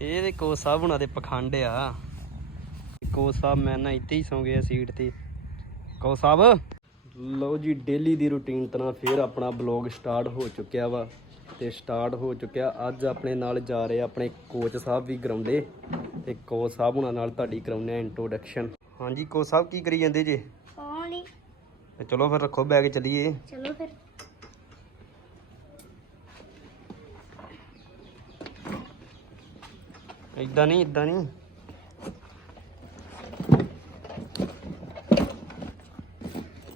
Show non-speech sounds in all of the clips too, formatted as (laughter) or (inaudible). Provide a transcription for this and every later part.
ਇਹ ਤੇ ਕੋਚ ਸਾਹਿਬ ਹੁਣਾਂ ਦੇ ਪਖੰਡ ਆ। ਕੋਚ ਸਾਹਿਬ ਮੈਂ ਨਾ ਇੱਥੇ ਹੀ ਸੌਂ ਗਿਆ ਸੀਟ ਤੇ। ਕੋਚ ਸਾਹਿਬ? ਲਓ ਜੀ ਡੇਲੀ ਦੀ ਰੁਟੀਨ ਤਰ੍ਹਾਂ ਫੇਰ ਆਪਣਾ ਬਲੌਗ ਸਟਾਰਟ ਹੋ ਚੁੱਕਿਆ ਵਾ ਤੇ ਸਟਾਰਟ ਹੋ ਚੁੱਕਿਆ। ਅੱਜ ਆਪਣੇ ਨਾਲ ਜਾ ਰਹੇ ਆਪਣੇ ਕੋਚ ਸਾਹਿਬ ਵੀ ਗਰਾਉਂਡੇ ਤੇ ਕੋਚ ਸਾਹਿਬ ਹੁਣਾਂ ਨਾਲ ਤੁਹਾਡੀ ਕਰਾਉਂਦੇ ਆ ਇੰਟਰੋਡਕਸ਼ਨ ਹਾਂਜੀ ਕੋਚ ਸਾਹਿਬ ਕੀ ਕਰੀ ਜਾਂਦੇ ਜੇ? ਤੇ ਚਲੋ ਫਿਰ ਰੱਖੋ ਬੈਗ ਚੱਲੀਏ। ਚਲੋ ਫਿਰ। ਇਦਾਂ ਨਹੀਂ ਇਦਾਂ ਨਹੀਂ।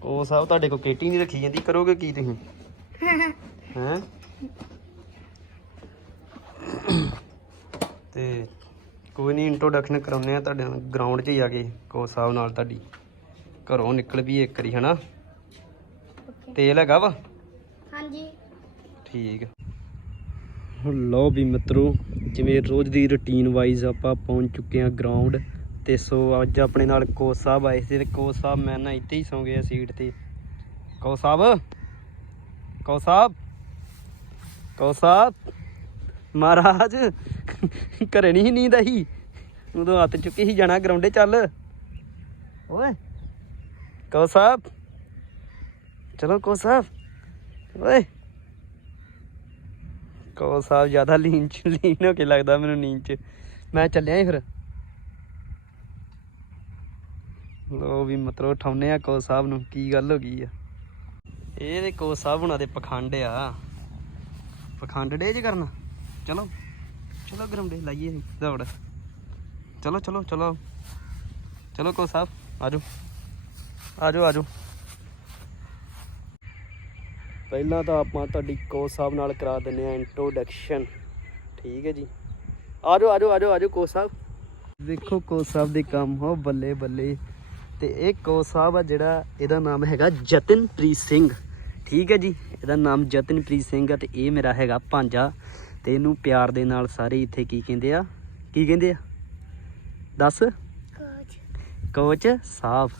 ਉਹ ਸਾਹਿਬ ਤੁਹਾਡੇ ਕੋਲ ਕੇਟੀ ਨਹੀਂ ਰੱਖੀ ਜਾਂਦੀ ਕਰੋਗੇ ਕੀ ਤੁਸੀਂ? (laughs) ਹੈਂ? ਤੇ ਕੋਈ ਨਹੀਂ ਇੰਟਰੋਡਕਸ਼ਨ ਕਰਾਉਨੇ ਆ ਤੁਹਾਡੇ ਨਾਲ ਗਰਾਊਂਡ 'ਚ ਹੀ ਆ ਕੇ ਕੋਚ ਸਾਹਿਬ ਨਾਲ ਤੁਹਾਡੀ। ਘਰੋਂ ਨਿਕਲ ਵੀ ਇੱਕ ਵਾਰੀ ਹਨਾ? ਤੇਲ ਹੈਗਾ ਵਾ? ਹਾਂਜੀ। ਠੀਕ। ਲਓ ਵੀ ਮਿੱਤਰੋ ਜਿਵੇਂ ਰੋਜ਼ ਦੀ ਰੁਟੀਨ ਵਾਈਜ਼ ਆਪਾਂ ਪਹੁੰਚ ਚੁੱਕੇ ਹਾਂ ਗਰਾਊਂਡ ਤੇ ਸੋ ਅੱਜ ਆਪਣੇ ਨਾਲ ਕੋਚ ਸਾਹਿਬ ਆਏ ਸੀ ਤੇ ਕੋਚ ਸਾਹਿਬ ਮੈਂ ਨਾ ਇੱਥੇ ਹੀ ਸੌਂ ਗਿਆ ਸੀਟ ਤੇ। ਕੋਚ ਸਾਹਿਬ ਕੋਚ ਸਾਹਿਬ ਕੋਚ ਸਾਹਿਬ ਮਹਾਰਾਜ ਘਰੇ ਨਹੀਂ ਨੀਂਦ ਆਈ? ਉਦੋਂ ਹੱਥ ਚੁੱਕੀ ਸੀ ਜਾਣਾ ਗਰਾਊਂਡੇ ਚੱਲ। ਓਏ। ਕੋਚ ਸਾਹਿਬ ਚਲੋ ਕੋਚ ਸਾਹਿਬ। ਓਏ। ਕੋ ਸਾਹਿਬ ਜ਼ਿਆਦਾ ਲੀਨ ਚ ਲੀਨ ਹੋ ਕੇ ਲੱਗਦਾ ਮੈਨੂੰ ਨੀਂਦ ਚ। ਮੈਂ ਚੱਲਿਆ ਹੀ ਫਿਰ। ਲੋ ਵੀ ਮਤਲਬ ਉਠਾਉਨੇ ਆ ਕੋ ਸਾਹਿਬ ਨੂੰ, ਕੀ ਗੱਲ ਹੋ ਗਈ ਆ। ਇਹ ਤੇ ਕੋ ਸਾਹਿਬ ਹੁਣਾਂ ਦੇ ਪਖੰਡ ਆ। ਪਖੰਡ ਡੇ ਜੇ ਕਰਨਾ? ਚਲੋ ਚਲੋ ਗਰਾਉਂਡੇ ਲਾਈਏ ਦੌੜ। ਚਲੋ ਚਲੋ ਚਲੋ। ਚਲੋ ਕੋ ਸਾਹਿਬ, ਆਜੋ। ਆਜੋ ਆਜੋ। ਪਹਿਲਾਂ ਤਾਂ ਆਪਾਂ ਤੁਹਾਡੀ ਕੋਚ ਸਾਹਿਬ ਨਾਲ ਕਰਾ ਦਿੰਨੇ ਆ ਇੰਟਰੋਡਕਸ਼ਨ ਠੀਕ ਹੈ ਜੀ। ਆਜੋ ਆਜੋ ਆਜੋ ਆਜੋ ਕੋਚ ਸਾਹਿਬ। ਵੇਖੋ ਕੋਚ ਸਾਹਿਬ ਦੇ ਕੰਮ ਹੋ ਬੱਲੇ ਬੱਲੇ। ਤੇ ਇਹ ਕੋਚ ਸਾਹਿਬ ਆ ਜਿਹੜਾ ਇਹਦਾ ਨਾਮ ਹੈਗਾ ਜਤਨਪ੍ਰੀਤ ਸਿੰਘ। ਠੀਕ ਹੈ ਜੀ ਇਹਦਾ ਨਾਮ ਜਤਨਪ੍ਰੀਤ ਸਿੰਘ ਆ ਤੇ ਇਹ ਮੇਰਾ ਹੈਗਾ ਭਾਂਜਾ। ਤੇ ਇਹਨੂੰ ਪਿਆਰ ਦੇ ਨਾਲ ਸਾਰੇ ਇੱਥੇ ਕੀ ਕਹਿੰਦੇ ਆ? ਕੀ ਕਹਿੰਦੇ ਆ? ਦੱਸ। ਕੋਚ ਕੋਚ ਸਾਹਿਬ।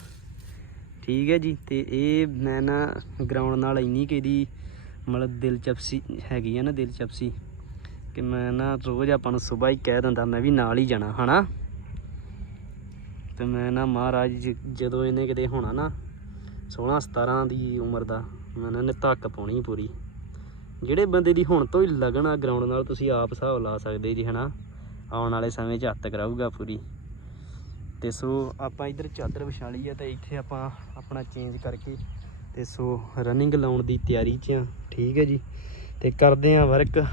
ਠੀਕ ਹੈ ਜੀ, ਤੇ ਇਹ ਮੈਂ ਨਾ ਗਰਾਊਂਡ ਨਾਲ ਇੰਨੀ ਕਿ ਦੀ ਮਤਲਬ ਦਿਲਚਸਪੀ ਹੈਗੀ ਆ ਨਾ ਦਿਲਚਸਪੀ, ਕਿ ਮੈਂ ਨਾ ਰੋਜ਼ ਆਪਾਂ ਨੂੰ ਸਵੇਰ ਹੀ ਕਹਿ ਦਿੰਦਾ, ਮੈਂ ਵੀ ਨਾਲ ਹੀ ਜਾਣਾ, ਹਨਾ? ਤੇ ਮੈਂ ਨਾ ਮਹਾਰਾਜ ਜ- ਜਦੋਂ ਇਹਨੇ ਕਿਤੇ ਹੋਣਾ ਨਾ 16 17 ਦੀ ਉਮਰ ਦਾ, ਮੈਂ ਨਾ ਨੇ ਧੱਕ ਪਾਉਣੀ ਪੂਰੀ। ਜਿਹੜੇ ਬੰਦੇ ਦੀ ਹੁਣ ਤੋਂ ਹੀ ਲਗਨ ਗਰਾਊਂਡ ਨਾਲ, ਤੁਸੀਂ ਆਪ ਹਿਸਾਬ ਲਾ ਸਕਦੇ ਜੀ, ਹਨਾ? ਆਉਣ ਵਾਲੇ ਸਮੇਂ 'ਚ ਹੱਥ ਕਰਾਊਗਾ ਪੂਰੀ। ਤੇ ਸੋ ਆਪਾਂ ਇਧਰ ਚਾਦਰ ਵਿਛਾ ਲਈ ਆ ਤੇ ਇੱਥੇ ਆਪਾਂ ਆਪਣਾ ਚੇਂਜ ਕਰਕੇ ਤੇ ਸੋ ਰਨਿੰਗ ਲਾਉਣ ਦੀ ਤਿਆਰੀ 'ਚ ਆ। ਠੀਕ ਹੈ ਜੀ। ਤੇ ਕਰਦੇ ਆ ਵਰਕ